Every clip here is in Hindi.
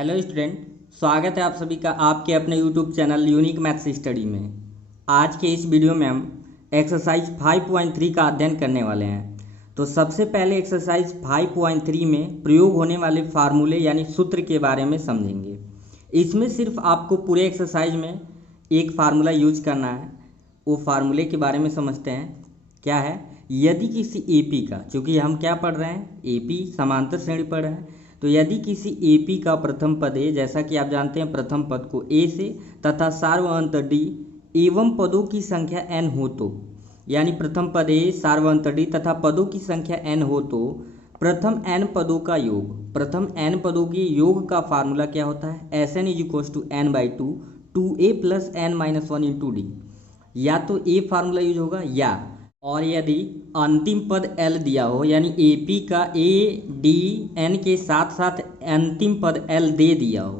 हेलो स्टूडेंट, स्वागत है आप सभी का आपके अपने YouTube channel unique maths study में। आज के इस वीडियो में हम एक्सरसाइज 5.3 का अध्ययन करने वाले हैं। तो सबसे पहले एक्सरसाइज 5.3 में प्रयोग होने वाले फार्मूले यानी सूत्र के बारे में समझेंगे। इसमें सिर्फ आपको पूरे एक्सरसाइज में एक फार्मूला यूज करना है। वो फार्मूले के बारे में समझते हैं। क्या है? यदि किसी एपी का, चूँकि हम क्या पढ़ रहे हैं, एपी समांतर श्रेणी पढ़ रहे हैं, तो यदि किसी एपी का प्रथम पद ए, जैसा कि आप जानते हैं प्रथम पद को ए से तथा सार्वअंत डी एवं पदों की संख्या एन हो तो, यानी प्रथम पद ए सार्वअंत डी तथा पदों की संख्या एन हो तो प्रथम एन पदों का योग, प्रथम एन पदों के योग का फार्मूला क्या होता है? S N is equals to N by two A plus N minus one into D. या तो ए फार्मूला यूज होगा या, और यदि अंतिम पद एल दिया हो, यानी एपी का ए डी एन के साथ साथ अंतिम पद एल दे दिया हो,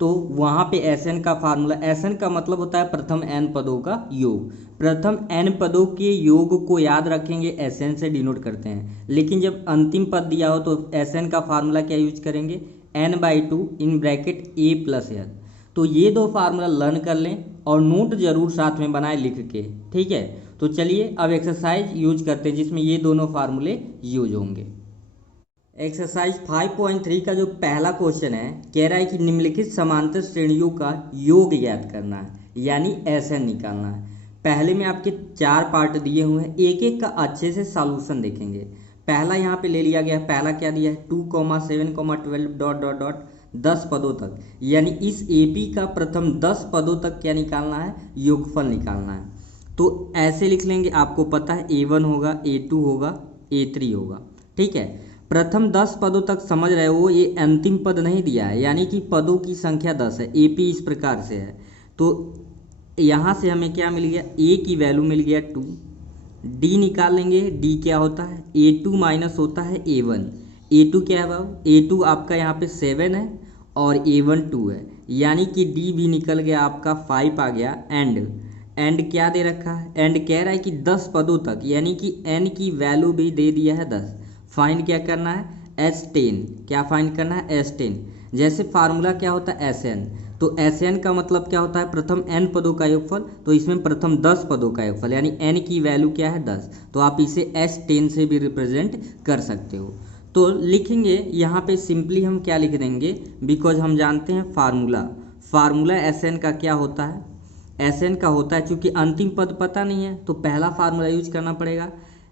तो वहाँ पे एस एन का फार्मूला, एस एन का मतलब होता है प्रथम एन पदों का योग। प्रथम एन पदों के योग को याद रखेंगे, एस एन से डिनोट करते हैं। लेकिन जब अंतिम पद दिया हो तो एस एन का फार्मूला क्या यूज करेंगे? N by two in bracket A plus L. तो ये दो फार्मूला लर्न कर लें और नोट जरूर साथ में बनाए लिख के, ठीक है। तो चलिए अब एक्सरसाइज यूज करते हैं जिसमें ये दोनों फार्मूले यूज होंगे। एक्सरसाइज 5.3 का जो पहला क्वेश्चन है, कह रहा है कि निम्नलिखित समांतर श्रेणियों का योग ज्ञात करना है, यानी एसएन निकालना है। पहले में आपके 4 पार्ट दिए हुए हैं, एक एक का अच्छे से सॉल्यूशन देखेंगे। पहला यहाँ पे ले लिया गया, पहला क्या दिया है? 2,7,12 डॉट डॉट डॉट 10 पदों तक, यानी इस एपी का प्रथम 10 पदों तक क्या निकालना है? योगफल निकालना है। तो ऐसे लिख लेंगे, आपको पता है A1 होगा, A2 होगा, A3 होगा, ठीक है। प्रथम 10 पदों तक समझ रहे हो, ये अंतिम पद नहीं दिया है, यानी कि पदों की संख्या 10 है। एपी इस प्रकार से है, तो यहाँ से हमें क्या मिल गया? ए की वैल्यू मिल गया 2। डी निकाल लेंगे, डी क्या होता है? A2 माइनस होता है A1। A2 क्या है बाबू? A2 आपका यहाँ पे 7 है और A1 2 है, यानी कि डी भी निकल गया आपका 5 आ गया। एंड क्या दे रखा है? एंड कह रहा है कि 10 पदों तक, यानी कि एन की वैल्यू भी दे दिया है 10। फाइंड क्या करना है? S10। क्या फाइंड करना है? S10। जैसे फार्मूला क्या होता है? SN। तो SN का मतलब क्या होता है? प्रथम n पदों का योगफल। तो इसमें प्रथम 10 पदों का योगफल, यानी n की वैल्यू क्या है? 10। तो आप इसे S10 से भी रिप्रेजेंट कर सकते हो। तो लिखेंगे यहाँ पे सिंपली हम क्या लिख देंगे, बिकॉज हम जानते हैं फार्मूला SN का क्या होता है? SN का होता है, चूंकि अंतिम पद पता नहीं है तो पहला फार्मूला यूज करना पड़ेगा।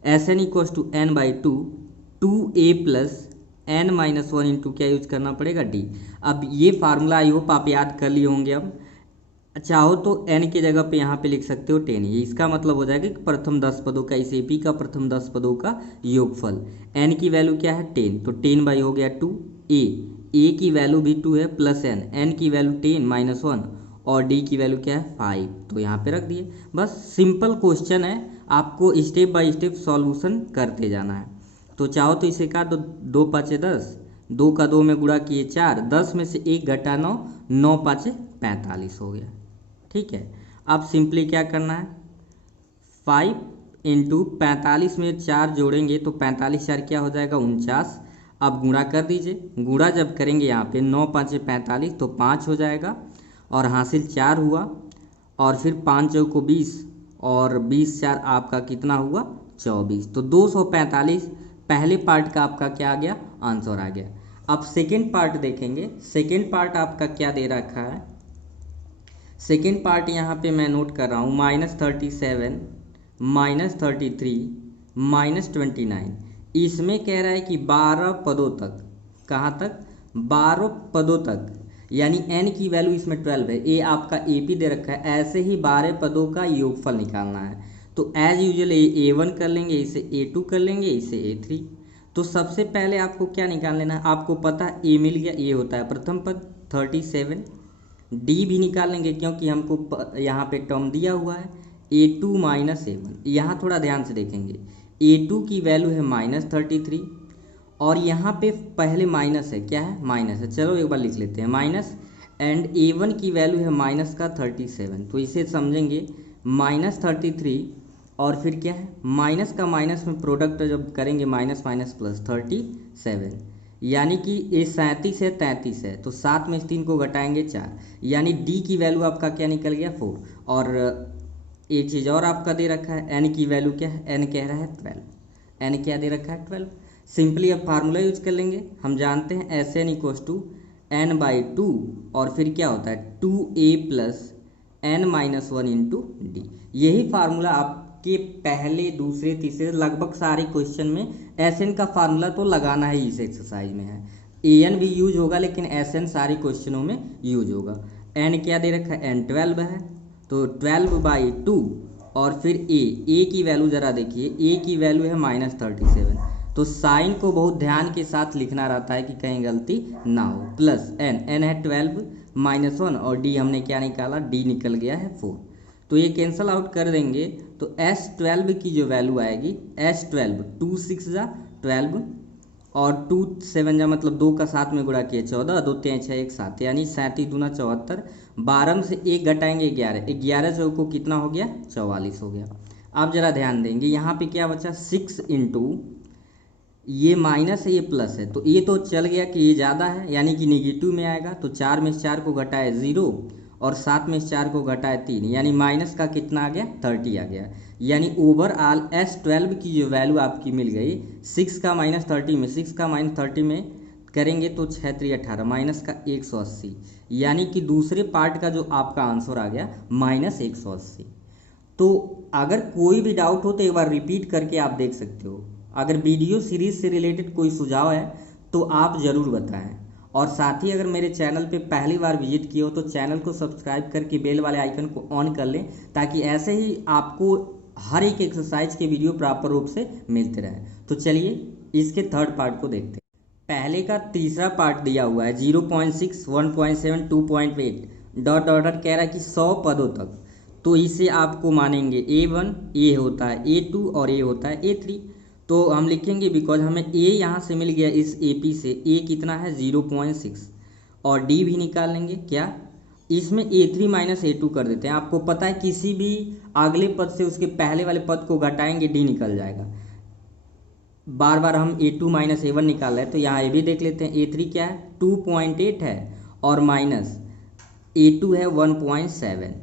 SN equals to N by two A plus N minus one into क्या यूज करना पड़ेगा? डी। अब ये फार्मूला आई होप आप याद कर लिए होंगे। अब चाहो तो n के जगह पे यहाँ पे लिख सकते हो 10। ये इसका मतलब हो जाएगा कि प्रथम 10 पदों का, इस एपी का प्रथम 10 पदों का योगफल। n की वैल्यू क्या है? 10। तो 10 बाई हो गया 2। ए की वैल्यू भी 2 है, प्लस n की वैल्यू 10 माइनस 1 और डी की वैल्यू क्या है? 5। तो यहाँ पे रख दिए। बस सिंपल क्वेश्चन है, आपको स्टेप बाय स्टेप सॉल्यूशन करते जाना है। तो चाहो तो इसे काट दो, 2 पाँचे 10, 2 का 2 में गुणा किए 4, 10 में से 1 घटा 9, 9 पाँचे 45 हो गया, ठीक है। अब सिंपली क्या करना है? 5 इंटू 45 में 4 जोड़ेंगे तो 45 4 क्या हो जाएगा? 49। अब गुणा कर दीजिए, गुणा जब करेंगे यहाँ पे 9 पाँचे 45 तो 5 हो जाएगा और हासिल 4 हुआ, और फिर 5 चौको 20 और 20 4 आपका कितना हुआ? 24। तो 245 पहले पार्ट का आपका क्या आ गया? आंसर आ गया। अब सेकेंड पार्ट देखेंगे। सेकेंड पार्ट आपका क्या दे रखा है? सेकेंड पार्ट यहाँ पे मैं नोट कर रहा हूँ, -37 -33 -29। इसमें कह रहा है कि 12 पदों तक, कहाँ तक? 12 पदों तक, यानी n की वैल्यू इसमें 12 है, ए आपका एपी दे रखा है, ऐसे ही 12 पदों का योगफल निकालना है। तो एज यूजुअल A1 कर लेंगे, इसे A2 कर लेंगे, इसे A3। तो सबसे पहले आपको क्या निकाल लेना है? आपको पता है ए मिल गया, ए होता है प्रथम पद 37। डी भी निकाल लेंगे क्योंकि हमको यहाँ पे टर्म दिया हुआ है A2 माइनस A1। यहाँ थोड़ा ध्यान से देखेंगे, A2 की वैल्यू है -33 और यहाँ पे पहले माइनस है, क्या है? माइनस है। चलो एक बार लिख लेते हैं माइनस, एंड A1 की वैल्यू है माइनस का 37। तो इसे समझेंगे -33 और फिर क्या है? माइनस का माइनस में प्रोडक्ट जब करेंगे, माइनस माइनस प्लस 37, यानी कि ये 37 है 33 है, तो 7 में से 3 को घटाएंगे 4, यानी डी की वैल्यू आपका क्या निकल गया 4। और एक चीज़ और आपका दे रखा है, एन की वैल्यू क्या है, एन कह रहा है 12, एन क्या दे रखा है 12। सिंपली अब फार्मूला यूज कर लेंगे, हम जानते हैं S N equals to N by 2 और फिर क्या होता है 2a plus N minus 1 into D. यही फार्मूला आपके पहले दूसरे तीसरे लगभग सारे क्वेश्चन में एस एन का फार्मूला तो लगाना ही इस एक्सरसाइज में है। ए एन भी यूज होगा लेकिन एस एन सारे क्वेश्चनों में यूज होगा। एन क्या दे रखा है, एन 12 है, तो 12 बाई 2 और फिर ए की वैल्यू ज़रा देखिए, ए की वैल्यू है -37। तो साइन को बहुत ध्यान के साथ लिखना रहता है कि कहीं गलती ना हो। प्लस एन है 12 -1 और डी हमने क्या निकाला, डी निकल गया है 4। तो ये कैंसल आउट कर देंगे तो S12 की जो वैल्यू आएगी S12 2 6 जा 12 और 2 7 जा मतलब 2 का 7 में गुणा किया 14, 2 3 6 1 7, यानी 37 दूना 74, 12 में से 1 घटाएंगे 11, 11 चौको को कितना हो गया 44 हो गया। अब जरा ध्यान देंगे यहाँ पे क्या बचा 6 इंटू ये माइनस है ये प्लस है, तो ये तो चल गया कि ये ज़्यादा है यानी कि निगेटिव में आएगा, तो 4 में से 4 को घटाए 0 और 7 में से 4 को घटाए 3, यानी माइनस का कितना आ गया 30 आ गया। यानी ओवरऑल S12 की जो वैल्यू आपकी मिल गई 6 का -30 में 6 का -30 में करेंगे तो 6 3 18 माइनस का 180, यानी कि दूसरे पार्ट का जो आपका आंसर आ गया -180। तो अगर कोई भी डाउट हो तो एक बार रिपीट करके आप देख सकते हो। अगर वीडियो सीरीज से रिलेटेड कोई सुझाव है तो आप ज़रूर बताएं, और साथ ही अगर मेरे चैनल पे पहली बार विजिट किए हो तो चैनल को सब्सक्राइब करके बेल वाले आइकन को ऑन कर लें, ताकि ऐसे ही आपको हर एक एक्सरसाइज के वीडियो प्रॉपर रूप से मिलते रहे। तो चलिए इसके थर्ड पार्ट को देखते हैं। पहले का तीसरा पार्ट दिया हुआ है 0.6 1.7 2.8 डॉट डॉट कह रहा है कि 100 पदों तक, तो इसे आपको मानेंगे A1, ए होता है A2 और ए होता है A3। तो हम लिखेंगे बिकॉज हमें ए यहाँ से मिल गया इस AP से, ए कितना है 0.6 और डी भी निकाल लेंगे क्या, इसमें A3 माइनस A2 कर देते हैं। आपको पता है किसी भी अगले पद से उसके पहले वाले पद को घटाएंगे डी निकल जाएगा। बार बार हम A2 माइनस A1 निकाल रहे हैं, तो यहाँ ए भी देख लेते हैं। A3 क्या है 2.8 है और माइनस A2 है 1.7,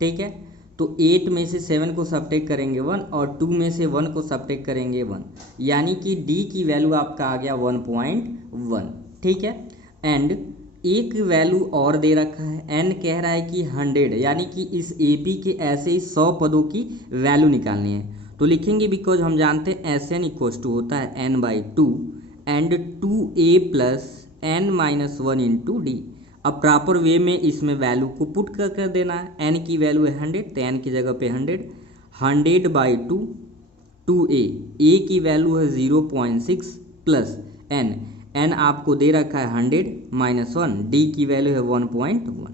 ठीक है। तो 8 में से 7 को सब्ट्रैक्ट करेंगे 1 और 2 में से 1 को सब्ट्रैक्ट करेंगे 1, यानी कि डी की वैल्यू आपका आ गया 1.1, ठीक है। एंड एक वैल्यू और दे रखा है, एन कह रहा है कि 100, यानी कि इस AP के ऐसे ही 100 पदों की वैल्यू निकालनी है। तो लिखेंगे बिकॉज हम जानते हैं एस एन इक्वस टू होता है n/2 and 2a plus n minus 1 into D. अब प्रॉपर वे में इसमें वैल्यू को पुट कर देना है। n की वैल्यू है 100, तो n की जगह पे 100/2 2a, a की वैल्यू है 0.6 प्लस n आपको दे रखा है 100 माइनस 1, डी की वैल्यू है 1.1,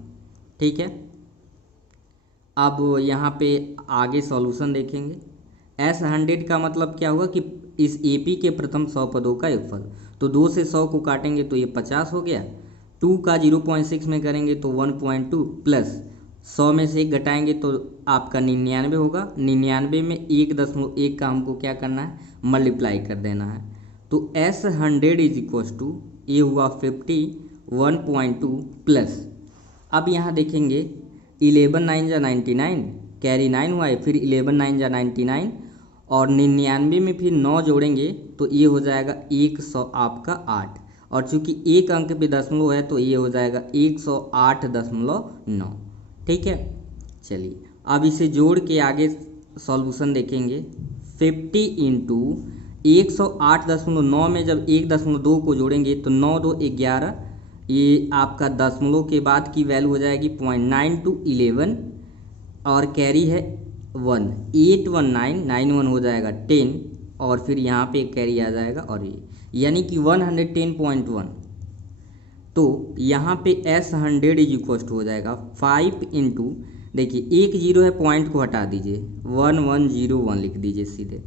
ठीक है। अब यहाँ पे आगे सॉल्यूशन देखेंगे। S100 का मतलब क्या होगा कि इस AP के प्रथम 100 पदों का योगफल, तो 2 से 100 को काटेंगे तो ये 50 हो गया, 2 का 0.6 में करेंगे तो 1.2 प्लस 100 में से 1 घटाएंगे तो आपका 99 होगा। 99 में 1.1 का हमको क्या करना है, मल्टीप्लाई कर देना है। तो S100 इज इक्वस टू ये हुआ 50 1.2 प्लस, अब यहाँ देखेंगे 11 9 जा 99, कैरी 9 हुआ है, फिर 11 9 जा 99 और 99 में फिर 9 जोड़ेंगे तो ये हो जाएगा 100 आपका 8, और चूंकि एक अंक पे दशमलव है तो ये हो जाएगा 108.9, ठीक है। चलिए अब इसे जोड़ के आगे सॉल्यूशन देखेंगे। 50 इंटू 108.9 में जब 1.2 को जोड़ेंगे तो 9 2 11, ये आपका दशमलव के बाद की वैल्यू हो जाएगी 0.9211 और कैरी है 1, 819 91 हो जाएगा 10 और फिर यहाँ पे कैरी आ जाएगा और ये यानी कि 110.1। तो यहाँ पे S100 इज इक्वल टू हो जाएगा 5 इंटू, देखिए 1 0 है, पॉइंट को हटा दीजिए 1101 लिख दीजिए सीधे।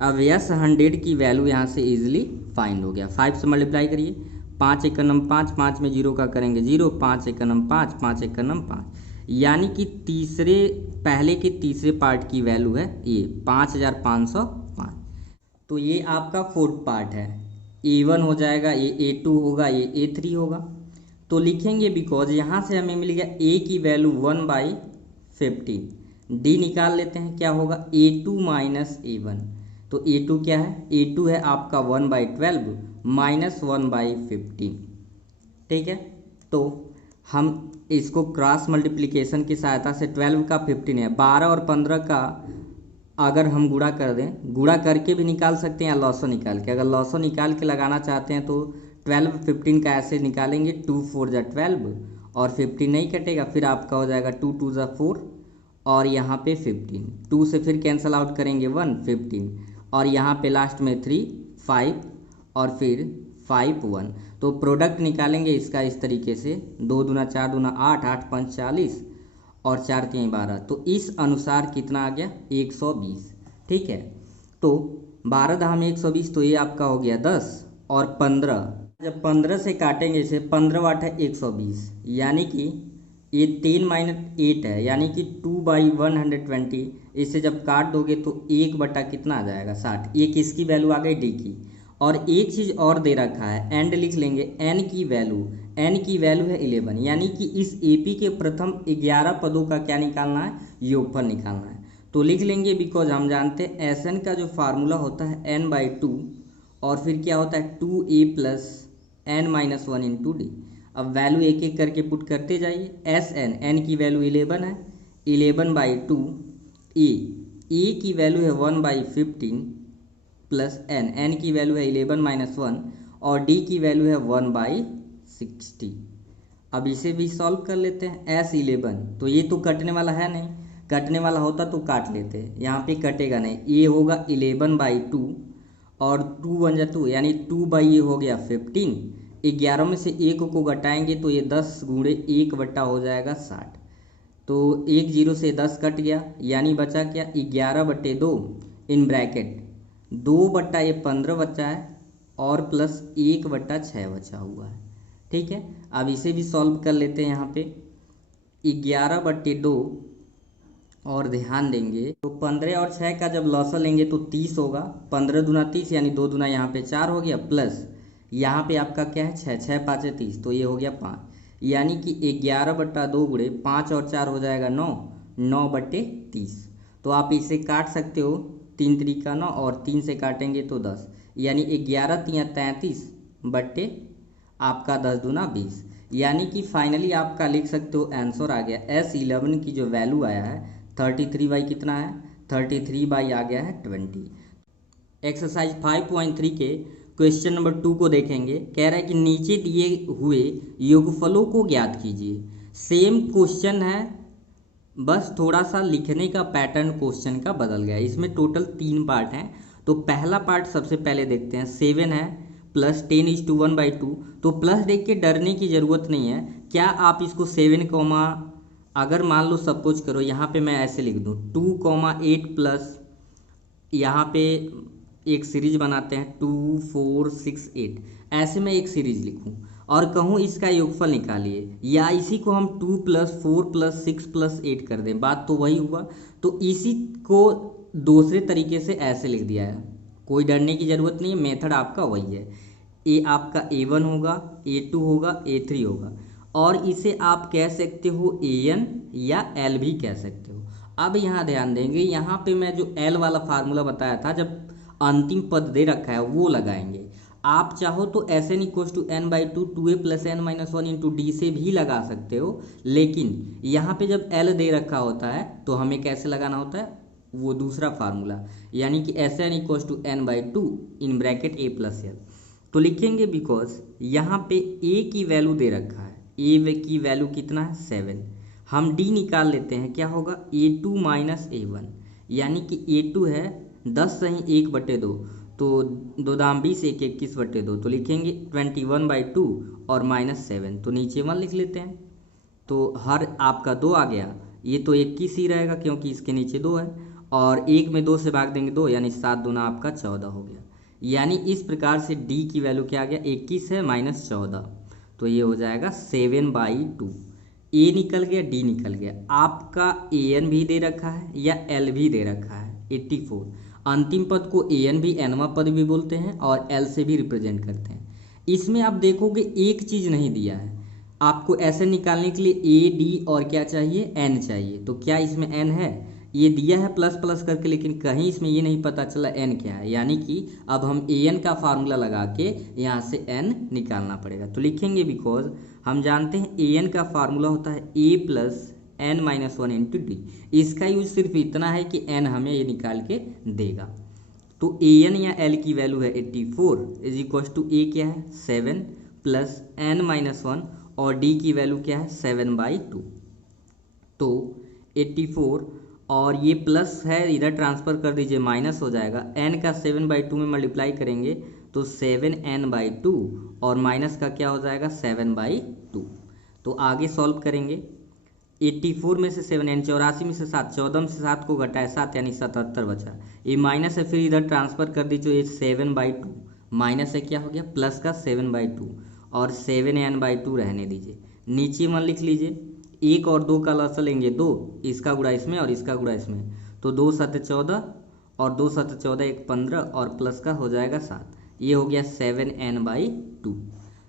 अब S100 की वैल्यू यहाँ से इजीली फाइंड हो गया। 5 से मल्टीप्लाई करिए, 5 1 नम 5, 5 में 0 का करेंगे 0, 5 1 नम 5, 5 1 नम 5, यानी कि पहले के तीसरे पार्ट की वैल्यू है ये 5505। तो ये आपका फोर्थ पार्ट है। A1 हो जाएगा, ये A2 होगा, ये A3 होगा। तो लिखेंगे बिकॉज यहाँ से हमें मिल गया A की वैल्यू 1/15, D निकाल लेते हैं, क्या होगा A2 माइनस A1। तो A2 क्या है, A2 है आपका 1/12 माइनस 1/15। ठीक है, तो हम इसको क्रॉस मल्टीप्लिकेशन की सहायता से 12 का 15 है, 12 और 15 का अगर हम गुणा कर दें, गुणा करके भी निकाल सकते हैं या लॉसो निकाल के। अगर लॉसो निकाल के लगाना चाहते हैं तो 12 15 का ऐसे निकालेंगे, 2 4 जा 12 और 15 नहीं कटेगा, फिर आपका हो जाएगा 2 2 जा 4 और यहाँ पे 15, 2 से फिर कैंसल आउट करेंगे 1 15 और यहाँ पे लास्ट में 3 5 और फिर 5 1। तो प्रोडक्ट निकालेंगे इसका इस तरीके से, 2 दूना 4 दूना 8, 8 5 40 और 4 3 12। तो इस अनुसार कितना आ गया 120। ठीक है, तो 12 धाम 120, तो ये आपका हो गया 10 और 15। जब 15 से काटेंगे इसे, 15 वाट है 120, यानी कि ये 10 माइनस 8 है, यानी कि 2/120। इसे जब काट दोगे तो 1 बटा कितना आ जाएगा 60। ये किसकी वैल्यू आ गई, डी की। और एक चीज़ और दे रखा है, एंड लिख लेंगे, एन की वैल्यू है 11, यानी कि इस एपी के प्रथम 11 पदों का क्या निकालना है, योगफल निकालना है। तो लिख लेंगे बिकॉज हम जानते हैं एस एन का जो फार्मूला होता है n/2 और फिर क्या होता है 2a plus n-1 into D. अब वैल्यू एक एक करके पुट करते जाइए। एस एन की वैल्यू 11 है, 11/2 ए की वैल्यू है 1/15 प्लस एन की वैल्यू है 11-1 और डी की वैल्यू है 1/60। अब इसे भी सॉल्व कर लेते हैं। S11 तो ये तो कटने वाला है नहीं, कटने वाला होता तो काट लेते, यहाँ पे कटेगा नहीं। ये होगा 11/2 और 2 1 जा 2, यानी 2 ये हो गया 15। 11 में से 1 को घटाएंगे तो ये 10 गुणे 1 बट्टा हो जाएगा 60। तो 1 0 से 10 कट गया, यानी बचा क्या 11/2 इन ब्रैकेट 2/15 बचा है और प्लस 1/6 बचा हुआ है। ठीक है, अब इसे भी सॉल्व कर लेते हैं। यहाँ पे 11/2 और ध्यान देंगे तो 15 और 6 का जब लॉसा लेंगे तो 30 होगा, 15 दूना 30 यानी 2 दूना यहाँ पे 4 हो गया, प्लस यहाँ पे आपका क्या है 6, 6 5 30, तो ये हो गया 5, यानी कि 11/2 गुणे 5 और 4 हो जाएगा 9, 9/30। तो आप इसे काट सकते हो, 3 तरीका 9 और 3 से काटेंगे तो 10, यानी 11 3 33 बट्टे आपका 10 दूना 20, यानी कि फाइनली आपका लिख सकते हो आंसर आ गया S11 की जो वैल्यू आया है 33 कितना है, 33 आ गया है 20। एक्सरसाइज 5.3 के क्वेश्चन नंबर 2 को देखेंगे। कह रहा है कि नीचे दिए हुए योगफलों को ज्ञात कीजिए। सेम क्वेश्चन है, बस थोड़ा सा लिखने का पैटर्न क्वेश्चन का बदल गया है। इसमें टोटल 3 पार्ट हैं। तो पहला पार्ट सबसे पहले देखते हैं। 7 है प्लस 10:1/2। तो प्लस देख के डरने की ज़रूरत नहीं है। क्या आप इसको 7, अगर मान लो सपोज करो यहाँ पे मैं ऐसे लिख दूँ 2,8 प्लस, यहाँ पे एक सीरीज बनाते हैं 2 4 6 8, ऐसे मैं एक सीरीज लिखूं और कहूँ इसका योगफल निकालिए, या इसी को हम 2 + 4 + 6 + 8 कर दें, बात तो वही हुआ। तो इसी को दूसरे तरीके से ऐसे लिख दिया है, कोई डरने की ज़रूरत नहीं है, मेथड आपका वही है। ए आपका A1 होगा, A2 होगा, A3 होगा, और इसे आप कह सकते हो AN या L भी कह सकते हो। अब यहाँ ध्यान देंगे, यहाँ पे मैं जो L वाला फार्मूला बताया था, जब अंतिम पद दे रखा है वो लगाएंगे। आप चाहो तो SN = n/2 2a + n-1 into D से भी लगा सकते हो, लेकिन यहाँ पे जब L दे रखा होता है तो हमें कैसे लगाना होता है, वो दूसरा फार्मूला, यानी कि SN = n/2 in bracket a + l। तो लिखेंगे बिकॉज यहाँ पे a की वैल्यू दे रखा है, a की वैल्यू कितना है 7। हम d निकाल लेते हैं, क्या होगा A2 - A1, यानी कि A2 है 10 सही 1/2, तो 2 दाम 20 1 21/2, तो लिखेंगे 21/2 और -7, तो नीचे 1 लिख लेते हैं। तो हर आपका 2 आ गया, ये तो 21 ही रहेगा क्योंकि इसके नीचे 2 है, और 1 में 2 से भाग देंगे 2, यानी 7 दूना आपका 14 हो गया। यानी इस प्रकार से d की वैल्यू क्या आ गया 21 है -14, तो ये हो जाएगा 7/2। a निकल गया, d निकल गया। आपका AN भी दे रखा है या L भी दे रखा है 84। अंतिम पद को an भी nवां पद भी बोलते हैं और l से भी रिप्रेजेंट करते हैं। इसमें आप देखोगे एक चीज़ नहीं दिया है आपको, ऐसे निकालने के लिए a d और क्या चाहिए, n चाहिए। तो क्या इसमें n है, ये दिया है प्लस प्लस करके, लेकिन कहीं इसमें ये नहीं पता चला n क्या है, यानी कि अब हम an का फार्मूला लगा के यहाँ से n निकालना पड़ेगा। तो लिखेंगे बिकॉज हम जानते हैं an का फार्मूला होता है a plus n minus one into D. इसका यूज सिर्फ इतना है कि n हमें ये निकाल के देगा। तो an या l की वैल्यू है 84 इज इक्व टू a क्या है 7 प्लस n माइनस वन और d की वैल्यू क्या है 7/2। तो 84 और ये प्लस है इधर ट्रांसफ़र कर दीजिए, माइनस हो जाएगा। n का 7/2 में मल्टीप्लाई करेंगे तो 7n/2 और माइनस का क्या हो जाएगा 7/2। तो आगे सॉल्व करेंगे। 84 में से 7n 84 में से 7 14 में से 7 को घटाए 7 यानी 77 बचा। ये माइनस है, फिर इधर ट्रांसफ़र कर दीजिए, ये 7/2 माइनस है क्या हो गया प्लस का 7/2 और 7n/2 रहने दीजिए। नीचे 1 लिख लीजिए, 1 और 2 का लसा लेंगे 2, इसका गुणा इसमें और इसका गुणा इसमें, तो 2 7 14 और 2 7 14 1 15 और प्लस का हो जाएगा 7, ये हो गया 7n/2।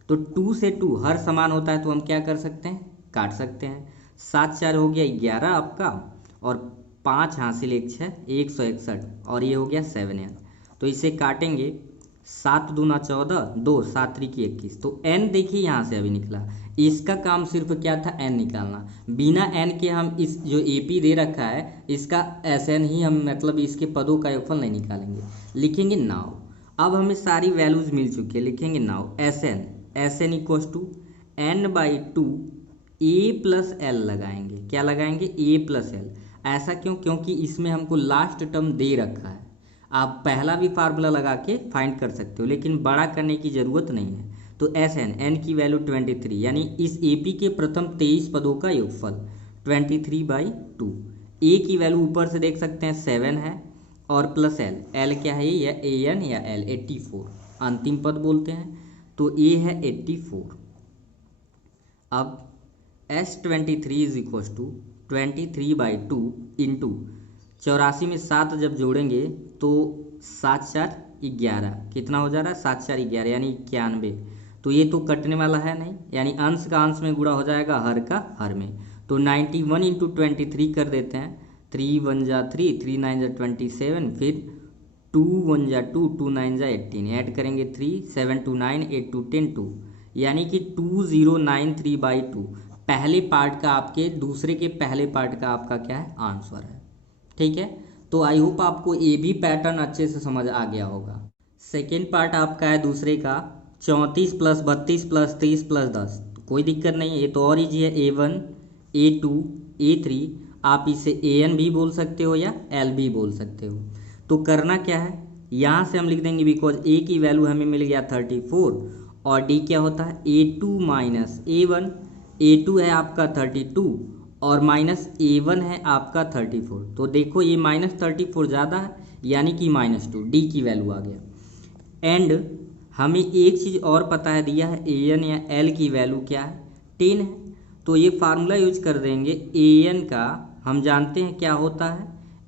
तो 2 से 2 हर समान होता है तो हम क्या कर सकते हैं, काट सकते हैं। 7 4 हो गया 11 आपका और 5 हासिल 1 6 161 और ये हो गया 7n। तो इसे काटेंगे, 7 दूना 14 2 7 3 21। तो n देखिए यहाँ से अभी निकला, इसका काम सिर्फ क्या था n निकालना। बिना n के हम इस जो AP दे रखा है इसका Sn ही हम मतलब इसके पदों का योगफल नहीं निकालेंगे। लिखेंगे नाउ, अब हमें सारी वैल्यूज मिल चुकी है, लिखेंगे now Sn equal to n/2 a plus l लगाएंगे। क्या लगाएंगे, a प्लस l। ऐसा क्यों, क्योंकि इसमें हमको लास्ट टर्म दे रखा है। आप पहला भी फार्मूला लगा के फाइंड कर सकते हो, लेकिन बड़ा करने की ज़रूरत नहीं है। तो Sn n की वैल्यू 23 यानी इस AP के प्रथम 23 पदों का योगफल 23/2। a की वैल्यू ऊपर से देख सकते हैं 7 है और प्लस l क्या है या an या l 84 अंतिम पद बोलते हैं, तो a है 84। अब S23 is equal to 23/2 into 84 में 7 जब जोड़ेंगे तो 7 4 11 कितना हो जा रहा है 7 4 11 यानी 91। तो ये तो कटने वाला है नहीं, यानी अंश का अंश में गुणा हो जाएगा, हर का हर में। तो 91 इंटू 23 कर देते हैं, 3 1 जा 3 3 9 जा 27, फिर 2 1 जा 2 2 9 जा 18, ऐड करेंगे 3 7 2 9 8 2 10 2 यानी कि 2093/2 पहले पार्ट का आपके दूसरे के पहले पार्ट का आपका क्या है आंसर है। ठीक है, तो आई होप आपको ये भी पैटर्न अच्छे से समझ आ गया होगा। सेकेंड पार्ट आपका है दूसरे का 34 + 32 + 30 + 10। तो कोई दिक्कत नहीं है, ये तो और ईजी है। A1 A2 A3 आप इसे AN भी बोल सकते हो या L भी बोल सकते हो। तो करना क्या है, यहाँ से हम लिख देंगे बिकॉज A की वैल्यू हमें मिल गया 34 और D क्या होता है A2 - A1। A2 है आपका 32 और माइनस A1 है आपका 34। तो देखो ये -34 ज़्यादा है यानी कि -2, D की वैल्यू आ गया। एंड हमें एक चीज़ और पता है, दिया है AN या L की वैल्यू क्या है 10 है। तो ये फार्मूला यूज कर देंगे, AN का हम जानते हैं क्या होता है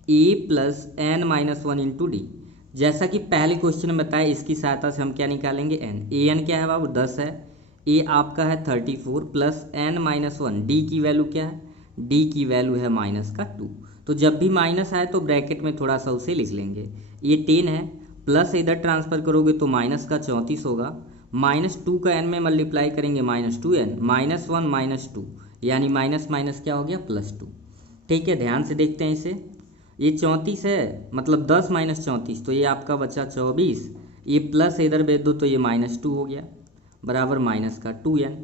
A + n - 1 इंटू डी। जैसा कि पहले क्वेश्चन में बताया, इसकी सहायता से हम क्या निकालेंगे n। AN क्या है बाबू 10 है, A आपका है 34 प्लस n - 1, D की वैल्यू क्या है, D की वैल्यू है -2। तो जब भी माइनस आए तो ब्रैकेट में थोड़ा सा उसे लिख लेंगे। ये 10 है, प्लस इधर ट्रांसफ़र करोगे तो माइनस का 34 होगा, -2 का n में मल्टीप्लाई करेंगे -2n -1 -2 यानी माइनस माइनस क्या हो गया +2। ठीक है, ध्यान से देखते हैं इसे। ये 34 है मतलब 10 - 34, तो ये आपका बचा 24। ये प्लस इधर भेज दो तो ये -2 हो गया बराबर माइनस का 2n।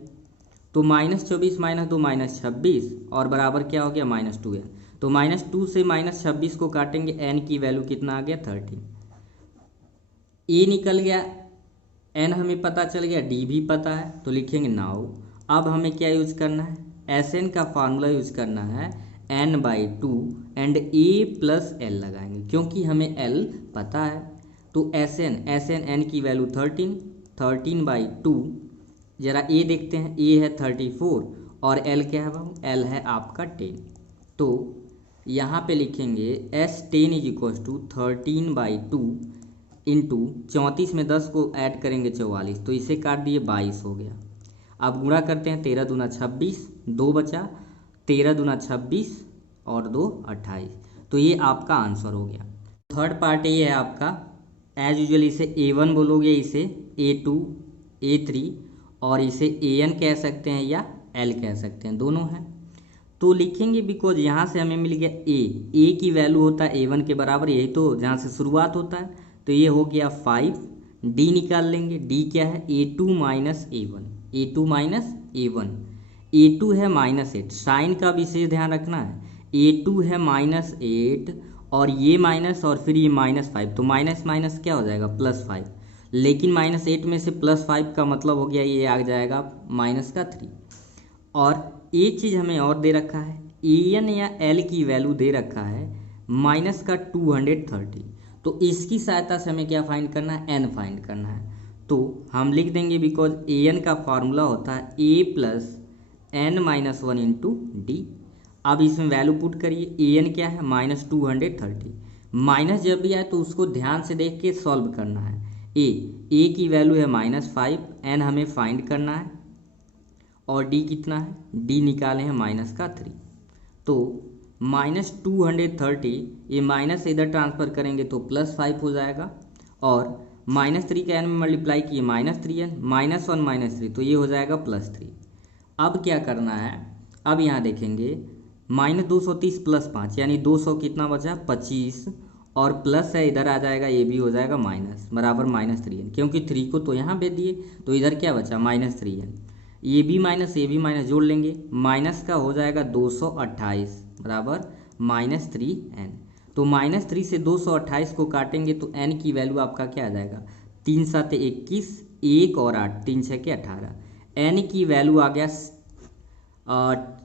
तो -24 - 2 -26 और बराबर क्या हो गया -2n। तो -2 से -26 को काटेंगे, n की वैल्यू कितना आ गया 13। ए निकल गया, n हमें पता चल गया, d भी पता है। तो लिखेंगे नाउ, अब हमें क्या यूज करना है, Sn का फार्मूला यूज करना है n/2 एंड a + l लगाएंगे क्योंकि हमें l पता है। तो Sn n की वैल्यू 13/2। जरा a देखते हैं, a है 34 और l क्या है बाबू, l है आपका 10। तो यहाँ पे लिखेंगे S10 is equal to 13/2 into 34 में 10 को ऐड करेंगे 44, तो इसे काट दिए 22 हो गया। अब गुणा करते हैं, 13 दूना 26, 2 बचा, 13 दूना 26 और 2 28, तो ये आपका आंसर हो गया। थर्ड पार्ट ये है आपका, एज यूजुअल इसे A1 बोलोगे, इसे A2, A3 और इसे AN कह सकते हैं या L कह सकते हैं, दोनों हैं। तो लिखेंगे बिकॉज यहाँ से हमें मिल गया ए की वैल्यू होता है A1 के बराबर, यही तो जहाँ से शुरुआत होता है, तो ये हो गया 5। डी निकाल लेंगे, डी क्या है A2 minus A1, A2 minus A1, A2 है -8, साइन का विशेष ध्यान रखना है, A2 है -8 और ये माइनस और फिर ये -5, तो माइनस माइनस क्या हो जाएगा +5, लेकिन -8 में से +5 का मतलब हो गया ये आ जाएगा -3। और एक चीज़ हमें और दे रखा है, AN या L की वैल्यू दे रखा है -230, तो इसकी सहायता से हमें क्या फाइंड करना है, N फाइंड करना है। तो हम लिख देंगे बिकॉज AN का फार्मूला होता है A + N-1 इंटू डी। अब इसमें वैल्यू पुट करिए, AN क्या है -230, माइनस जब भी आए तो उसको ध्यान से देख के सॉल्व करना है। A की वैल्यू है -5, N हमें फाइंड करना है और D कितना है, D निकाले हैं -3, तो -230, ये माइनस इधर ट्रांसफ़र करेंगे तो +5 हो जाएगा और -3 का N में मल्टीप्लाई किए -3N, -1 -3, तो ये हो जाएगा +3। अब क्या करना है, अब यहाँ देखेंगे -230 + 5 यानी 200 कितना बचा 25, और प्लस है इधर आ जाएगा, ये भी हो जाएगा माइनस, बराबर -3N, क्योंकि 3 को तो यहाँ भेज दिए तो इधर क्या बचा -3N, ये भी माइनस जोड़ लेंगे, माइनस का हो जाएगा 228 बराबर -3N। तो -3 से 228 को काटेंगे तो N की वैल्यू आपका क्या आ जाएगा, 3 7 21, 1 और 8, 3 6 के 18, N की वैल्यू आ गया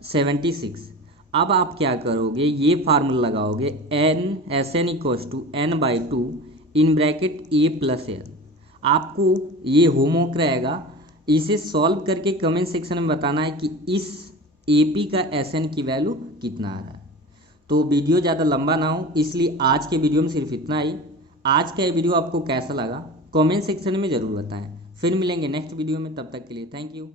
76। अब आप क्या करोगे, ये फार्मूला लगाओगे Sn = n/2 in bracket A + L। आपको ये होमवर्क रहेगा, इसे सॉल्व करके कमेंट सेक्शन में बताना है कि इस AP का Sn की वैल्यू कितना आ रहा है। तो वीडियो ज़्यादा लंबा ना हो इसलिए आज के वीडियो में सिर्फ इतना ही। आज का ये वीडियो आपको कैसा लगा कमेंट सेक्शन में ज़रूर बताएं। फिर मिलेंगे नेक्स्ट वीडियो में, तब तक के लिए थैंक यू।